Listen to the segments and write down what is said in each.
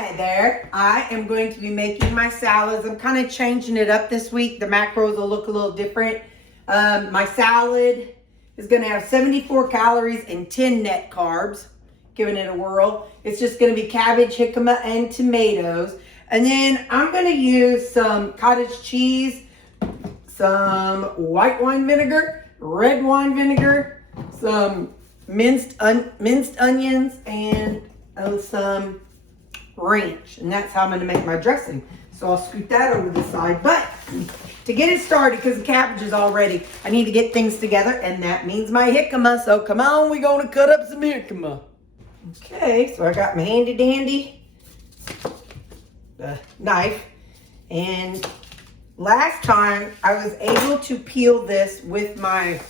Hi there. I am going to be making my salads. I'm kind of changing it up this week. The macros will look a little different. My salad is going to have 74 calories and 10 net carbs. Giving it a whirl. It's just going to be cabbage, jicama, and tomatoes. And then I'm going to use some cottage cheese, some white wine vinegar, red wine vinegar, some minced onions, and some ranch. And that's how I'm going to make my dressing. So I'll scoot that over the side. But to get it started, because the cabbage is all ready, I need to get things together, and that means my jicama. So come on, we're going to cut up some jicama. Okay, so I got my handy dandy knife, and last time I was able to peel this with my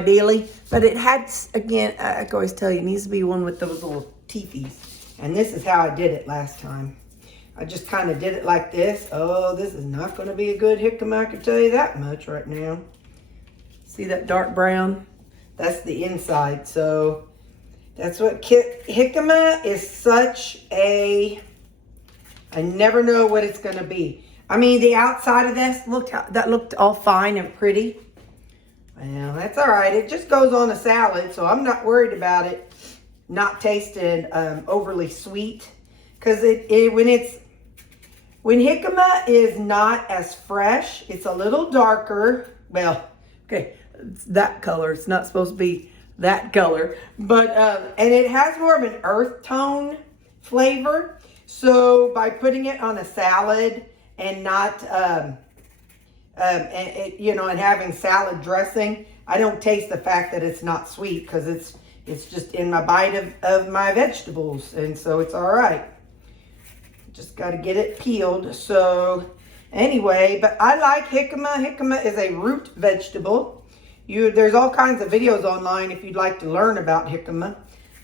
daily, but it had, again, I can always tell you, it needs to be one with those little teethies. And this is how I did it last time. I just kind of did it like this. Oh, this is not going to be a good jicama, I can tell you that much right now. See that dark brown? That's the inside. So that's what jicama is. Such a, I never know what it's going to be. I mean, the outside of this that looked all fine and pretty. Well, that's all right. It just goes on a salad, so I'm not worried about it not tasting overly sweet. Because when jicama is not as fresh, it's a little darker. Well, okay, it's that color. It's not supposed to be that color, but and it has more of an earth tone flavor. So by putting it on a salad and not and having salad dressing, I don't taste the fact that it's not sweet, because it's just in my bite of my vegetables, and so it's all right. Just got to get it peeled. So anyway, but I like jicama. Jicama is a root vegetable. There's all kinds of videos online if you'd like to learn about jicama.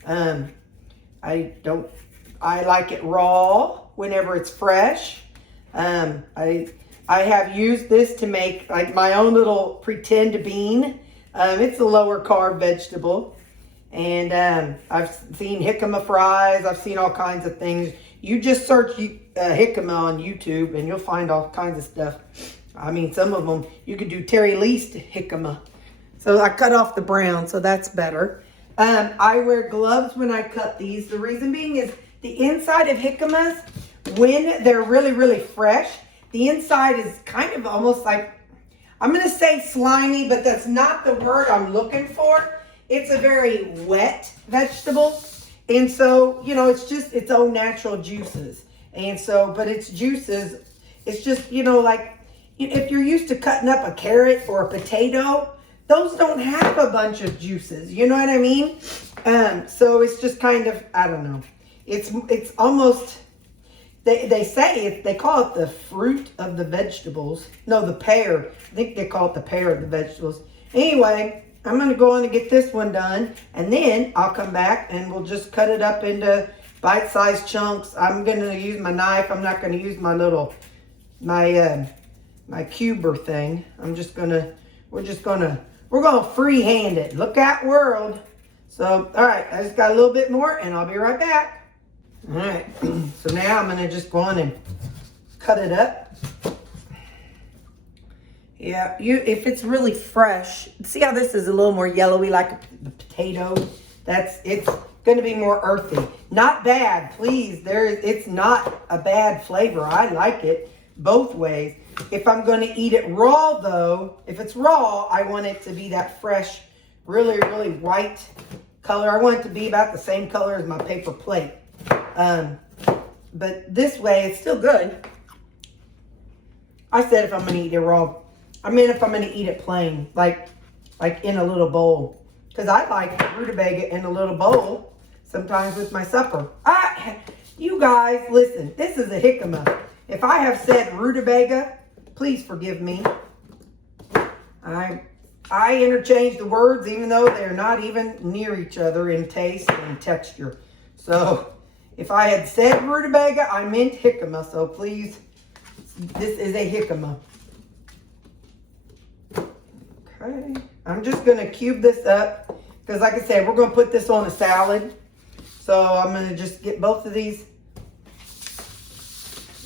I like it raw whenever it's fresh. I have used this to make like my own little pretend bean. It's a lower carb vegetable. And I've seen jicama fries. I've seen all kinds of things. You just search jicama on YouTube and you'll find all kinds of stuff. I mean, some of them, you could do Terri Leist jicama. So I cut off the brown, so that's better. I wear gloves when I cut these. The reason being is the inside of jicamas, when they're really, really fresh, the inside is kind of almost like, I'm going to say slimy, but that's not the word I'm looking for. It's a very wet vegetable. And so, it's just its own natural juices. And so, but its juices, it's just, like if you're used to cutting up a carrot or a potato, those don't have a bunch of juices. You know what I mean? So it's just kind of, I don't know. It's almost, they call it the fruit of the vegetables. No, the pear. I think they call it the pear of the vegetables. Anyway, I'm going to go on and get this one done. And then I'll come back and we'll just cut it up into bite-sized chunks. I'm going to use my knife. I'm not going to use my cuber thing. We're going to freehand it. Look at world. So, all right, I just got a little bit more and I'll be right back. All right, so now I'm going to just go on and cut it up. Yeah, if it's really fresh, see how this is a little more yellowy like the potato? It's going to be more earthy. Not bad, please. It's not a bad flavor. I like it both ways. If I'm going to eat it raw, though, if it's raw, I want it to be that fresh, really, really white color. I want it to be about the same color as my paper plate. But this way, it's still good. I said if I'm going to eat it raw. I mean, if I'm going to eat it plain, like in a little bowl. Because I like rutabaga in a little bowl, sometimes with my supper. You guys, listen, this is a jicama. If I have said rutabaga, please forgive me. I interchange the words even though they're not even near each other in taste and texture. So if I had said rutabaga, I meant jicama. So please, this is a jicama. Okay, I'm just going to cube this up because like I said, we're going to put this on a salad. So I'm going to just get both of these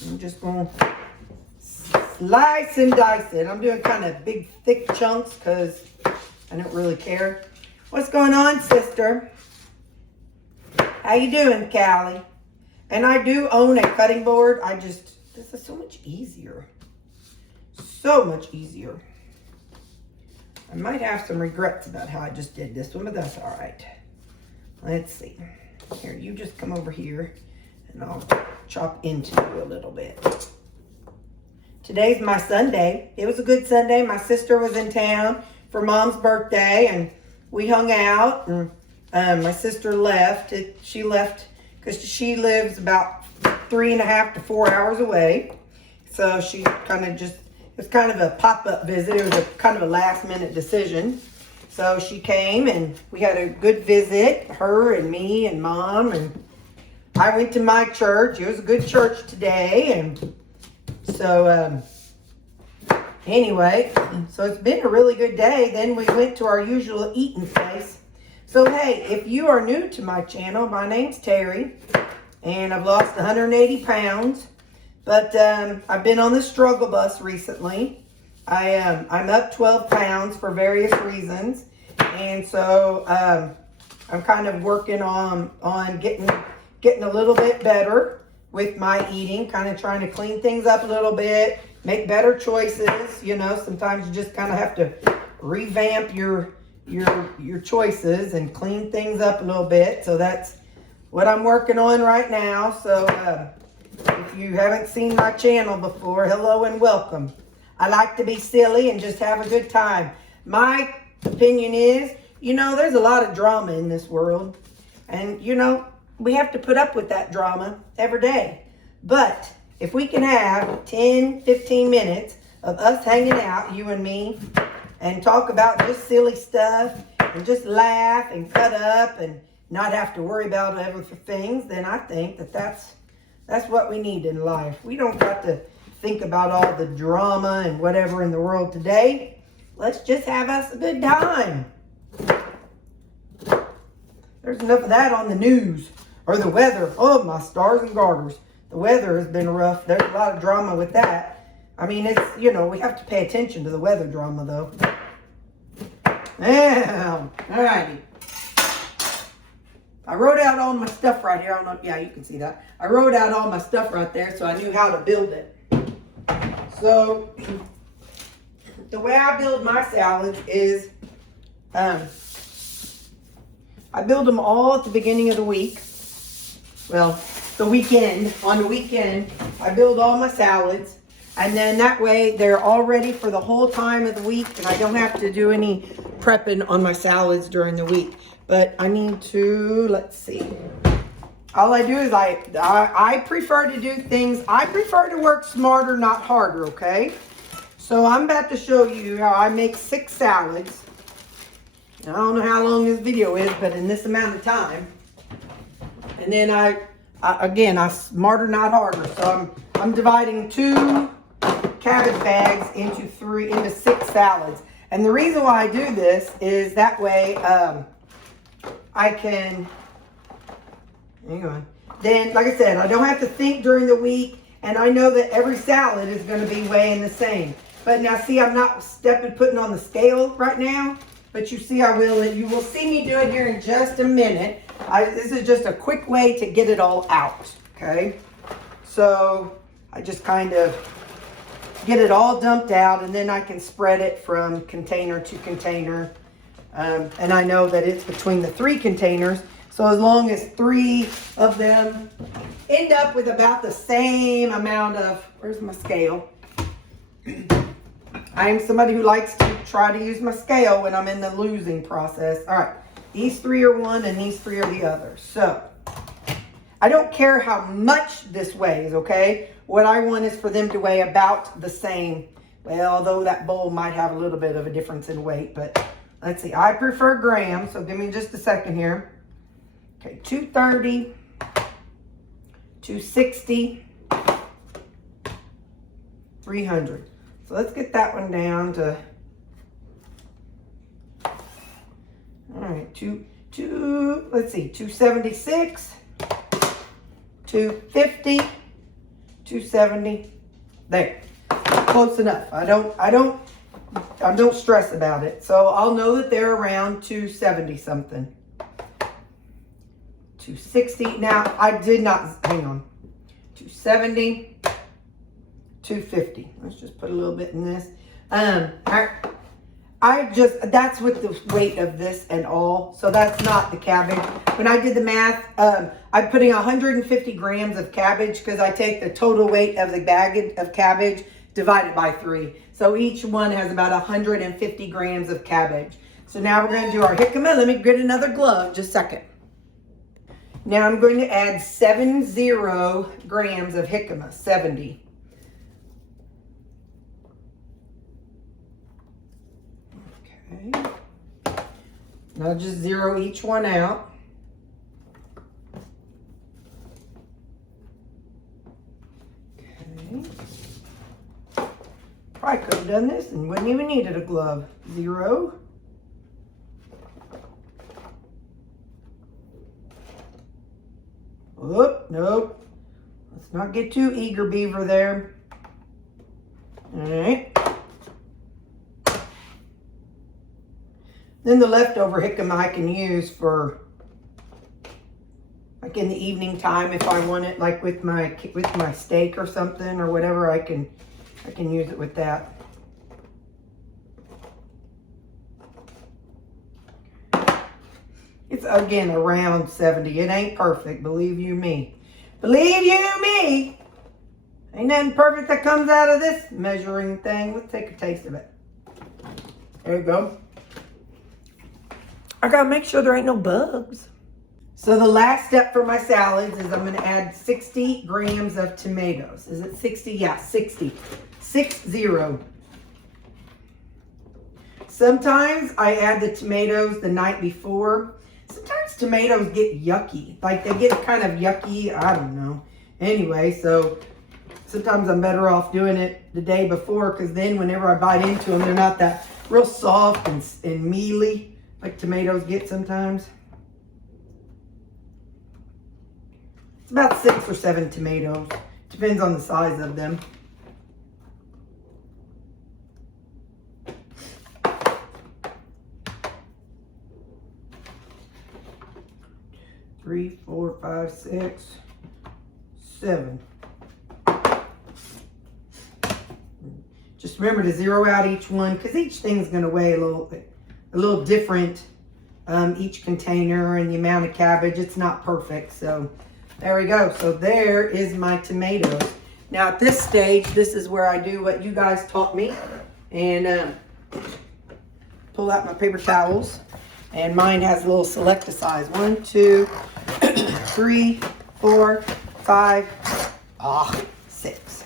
I'm just going to slice and dice it. I'm doing kind of big, thick chunks because I don't really care. What's going on, sister? How you doing, Callie? And I do own a cutting board. This is so much easier. So much easier. I might have some regrets about how I just did this one, but that's all right. Let's see. Here, you just come over here and I'll chop into you a little bit. Today's my Sunday. It was a good Sunday. My sister was in town for Mom's birthday and we hung out. And my sister left. She left because she lives about 3.5 to 4 hours away. So she it was kind of a pop-up visit. It was a kind of a last-minute decision. So she came and we had a good visit, her and me and Mom. And I went to my church. It was a good church today. And so anyway, so it's been a really good day. Then we went to our usual eating place. So hey, if you are new to my channel, my name's Terri. And I've lost 180 pounds. But I've been on the struggle bus recently. I'm up 12 pounds for various reasons. And so I'm kind of working on getting a little bit better with my eating. Kind of trying to clean things up a little bit. Make better choices. You know, sometimes you just kind of have to revamp your choices and clean things up a little bit. So that's what I'm working on right now. So if you haven't seen my channel before, hello and welcome. I like to be silly and just have a good time. My opinion is, you know, there's a lot of drama in this world. And, you know, we have to put up with that drama every day. But if we can have 10, 15 minutes of us hanging out, you and me, and talk about just silly stuff and just laugh and cut up and not have to worry about other things, then I think that's what we need in life. We don't got to think about all the drama and whatever in the world today. Let's just have us a good time. There's enough of that on the news or the weather. Oh, my stars and garters. The weather has been rough. There's a lot of drama with that. I mean, it's, you know, we have to pay attention to the weather drama, though. Now, all righty. I wrote out all my stuff right here. I don't know. Yeah, you can see that. I wrote out all my stuff right there so I knew how to build it. So, the way I build my salads is I build them all at the beginning of the week. Well, the weekend. On the weekend, I build all my salads. And then that way they're all ready for the whole time of the week. And I don't have to do any prepping on my salads during the week. But I need to, let's see. All I do is I prefer to do things, I prefer to work smarter, not harder, okay? So I'm about to show you how I make 6 salads. I don't know how long this video is, but in this amount of time. And then I smarter, not harder. So I'm dividing 2 cabbage bags into 6 salads. And the reason why I do this is that way I can, hang on. Then, like I said, I don't have to think during the week, and I know that every salad is going to be weighing the same. But now, see, I'm not putting on the scale right now, but you see I will. You will see me do it here in just a minute. This is just a quick way to get it all out, okay? So I just kind of get it all dumped out, and then I can spread it from container to container. And I know that it's between the 3 containers. So as long as 3 of them end up with about the same amount of, where's my scale? I am somebody who likes to try to use my scale when I'm in the losing process. All right, these 3 are one and these 3 are the other. So I don't care how much this weighs, okay? What I want is for them to weigh about the same. Well, although that bowl might have a little bit of a difference in weight, but let's see. I prefer grams, so give me just a second here. Okay, 230, 260, 300. So let's get that one down to, all right, 276, 250, 270. There. Close enough. I don't stress about it. So I'll know that they're around 270 something. 260. Now I did not, hang on. 270, 250. Let's just put a little bit in this. That's with the weight of this and all. So that's not the cabbage. When I did the math, I'm putting 150 grams of cabbage because I take the total weight of the bag of cabbage divided by 3. So each one has about 150 grams of cabbage. So now we're going to do our jicama. Let me get another glove, just a second. Now I'm going to add 70 grams of jicama, 70. Okay. Now just zero each one out. Okay. Probably could have done this and wouldn't even needed a glove. 0. Oh, nope. Let's not get too eager beaver there. All right. Then the leftover jicama I can use for like in the evening time if I want it, like with my steak or something or whatever. I can use it with that. It's again around 70. It ain't perfect, believe you me. Believe you me. Ain't nothing perfect that comes out of this measuring thing. Let's take a taste of it. There you go. I gotta make sure there ain't no bugs. So the last step for my salads is I'm gonna add 60 grams of tomatoes. Is it 60? Yeah, 60. 60. Sometimes I add the tomatoes the night before. Sometimes tomatoes get yucky. Like they get kind of yucky, I don't know. Anyway, so sometimes I'm better off doing it the day before because then whenever I bite into them, they're not that real soft and mealy like tomatoes get sometimes. It's about 6 or 7 tomatoes. Depends on the size of them. Three, 4, 5, 6, 7. Just remember to zero out each one because each thing's going to weigh a little different. Each container and the amount of cabbage, it's not perfect. So there we go. So there is my tomatoes. Now at this stage, this is where I do what you guys taught me and pull out my paper towels. And mine has a little select a size. 1, 2, 3, 4, 5, 6.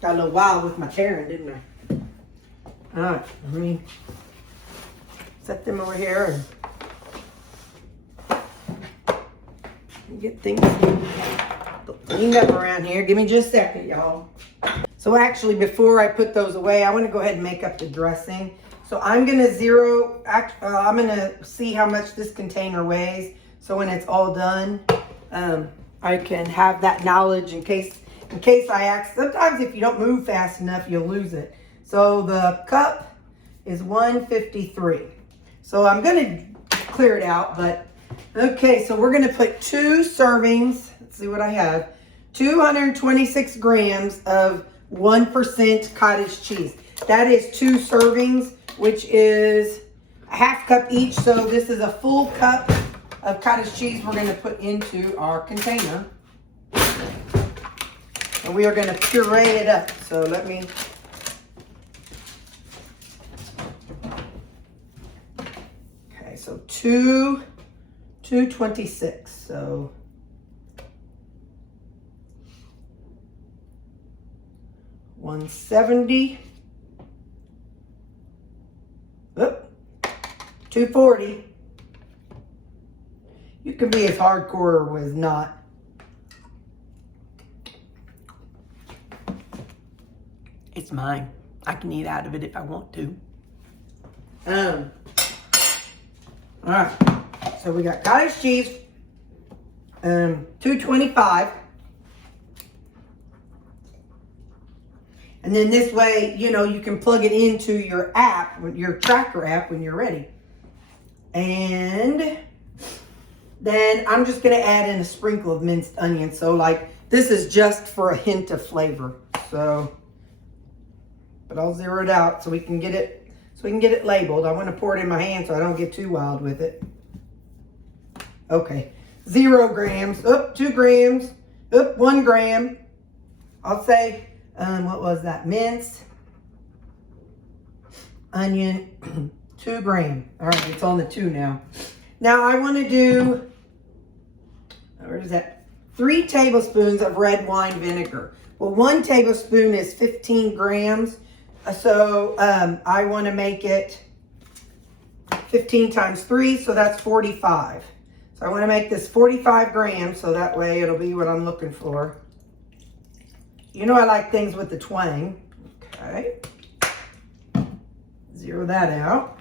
Got a little wild with my tearing, didn't I? All right, let me set them over here and get things cleaned up around here. Give me just a second, y'all. So actually, before I put those away, I want to go ahead and make up the dressing. So I'm going to I'm going to see how much this container weighs. So when it's all done, I can have that knowledge in case I ask. Sometimes if you don't move fast enough, you'll lose it. So the cup is 153. So I'm going to clear it out, but okay. So we're going to put 2 servings. Let's see what I have. 226 grams of 1% cottage cheese. That is 2 servings, which is a half cup each. So this is a full cup of cottage cheese we're going to put into our container. And we are going to puree it up. So let me... Okay, so 226. So... 170. Oop, 240. You can be as hardcore as not. It's mine. I can eat out of it if I want to. All right. So we got cottage cheese, 225. And then this way, you know, you can plug it into your app, your tracker app when you're ready. And then I'm just going to add in a sprinkle of minced onion. So like this is just for a hint of flavor. So, but I'll zero it out so we can get it labeled. I want to pour it in my hand so I don't get too wild with it. Okay, 0 grams, 2 grams, 1 gram. I'll say, what was that? Minced onion, 2 grams. All right, it's on the 2 now. Now I want to do, where is that? 3 tablespoons of red wine vinegar. Well, 1 tablespoon is 15 grams. So I want to make it 15 times 3, so that's 45. So I want to make this 45 grams, so that way it'll be what I'm looking for. You know I like things with the twang. Okay. Zero that out.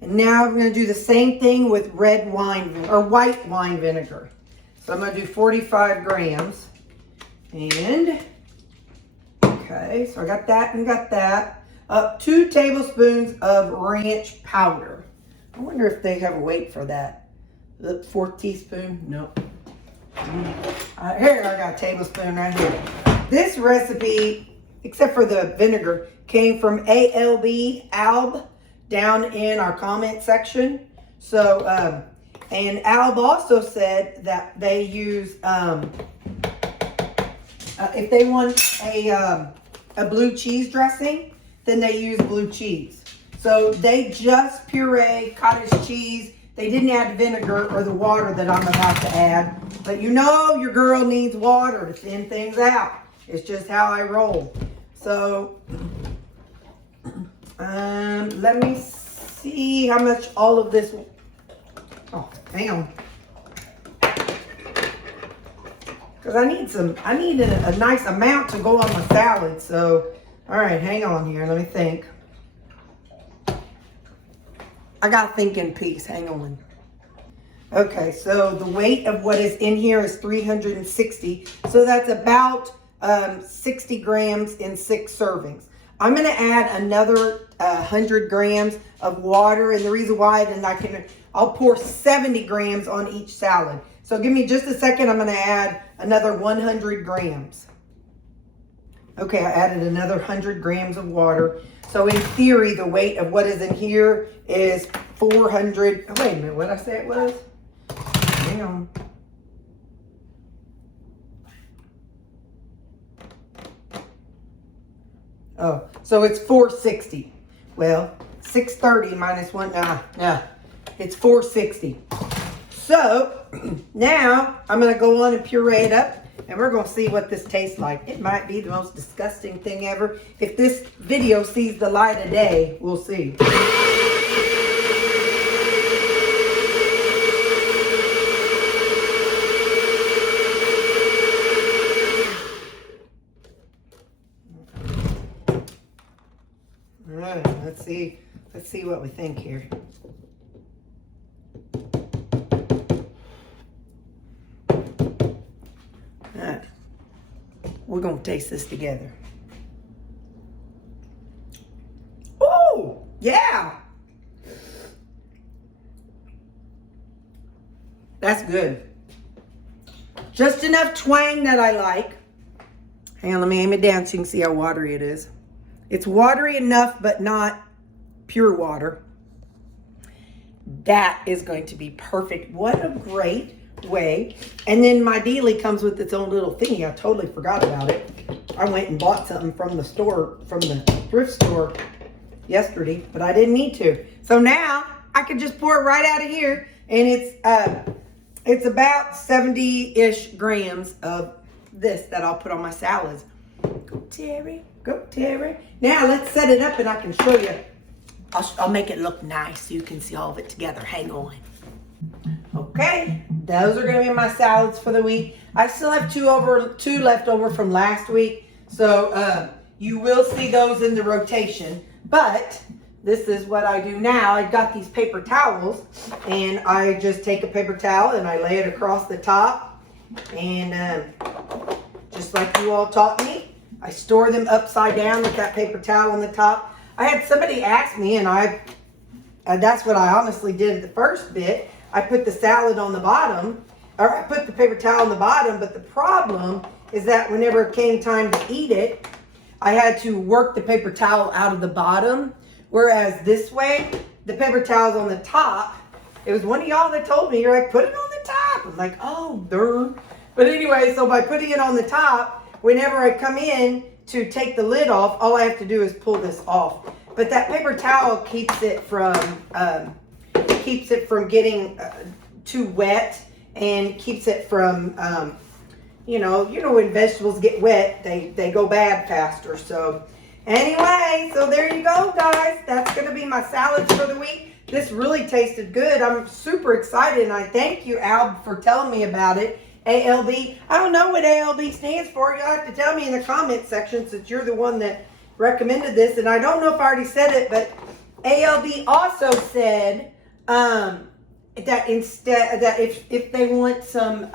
And now I'm going to do the same thing with red wine or white wine vinegar. So I'm going to do 45 grams. And, okay, so I got that and got that. 2 tablespoons of ranch powder. I wonder if they have a weight for that. The 4th teaspoon? Nope. Here, I got a tablespoon right here. This recipe, except for the vinegar, came from Alb down in our comment section. So, and Alb also said that they use, if they want a blue cheese dressing, then they use blue cheese. So they just pureed cottage cheese. They didn't add vinegar or the water that I'm about to add. But you know your girl needs water to thin things out. It's just how I roll. So, let me see how much all of this, oh, hang on. Because I need a nice amount to go on my salad. So, all right, hang on here. Let me think. I got to think in peace. Hang on. Okay, so the weight of what is in here is 360. So that's about 60 grams in 6 servings. I'm going to add another 100 grams of water. And the reason why, then I'll pour 70 grams on each salad. So give me just a second. I'm going to add another 100 grams. Okay, I added another 100 grams of water. So in theory, the weight of what is in here is 400. Oh, wait a minute, what did I say it was? Hang on. Oh, so it's 460. Well, 630 minus 1, it's 460. So now I'm going to go on and puree it up. And we're going to see what this tastes like. It might be the most disgusting thing ever. If this video sees the light of day, we'll see. All right, let's see what we think here. We're going to taste this together. Oh, yeah. That's good. Just enough twang that I like. Hang on, let me aim it down so you can see how watery it is. It's watery enough, but not pure water. That is going to be perfect. What a great way. And then my dealie comes with its own little thingy. I totally forgot about it. I went and bought something from the store, from the thrift store yesterday, but I didn't need to. So now I can just pour it right out of here, and it's about 70-ish grams of this that I'll put on my salads. Go Terri, go Terri. Now let's set it up and I can show you. I'll make it look nice so you can see all of it together. Hang on. Okay, those are going to be my salads for the week. I still have two left over from last week. So you will see those in the rotation. But this is what I do now. I've got these paper towels, and I just take a paper towel and I lay it across the top, and just like you all taught me, I store them upside down with that paper towel on the top. I had somebody ask me, and that's what I honestly did at the first bit. I put the salad on the bottom, or I put the paper towel on the bottom, but the problem is that whenever it came time to eat it, I had to work the paper towel out of the bottom, whereas this way, the paper towel's on the top. It was one of y'all that told me, you're like, put it on the top. I was like, oh, darn. But anyway, so by putting it on the top, whenever I come in to take the lid off, all I have to do is pull this off. But that paper towel keeps it from getting too wet, and keeps it from, you know when vegetables get wet, they go bad faster. So anyway, so there you go, guys. That's going to be my salads for the week. This really tasted good. I'm super excited, and I thank you, Al, for telling me about it. ALB. I don't know what ALB stands for. You'll have to tell me in the comment section, since you're the one that recommended this. And I don't know if I already said it, but ALB also said that if they want some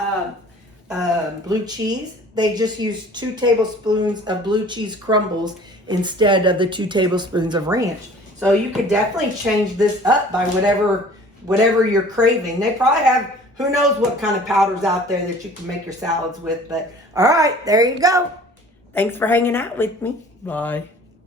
blue cheese, they just use 2 tablespoons of blue cheese crumbles instead of the 2 tablespoons of ranch. So you could definitely change this up by whatever you're craving. They probably have, who knows what kind of powders out there that you can make your salads with. But all right, there you go. Thanks for hanging out with me. Bye.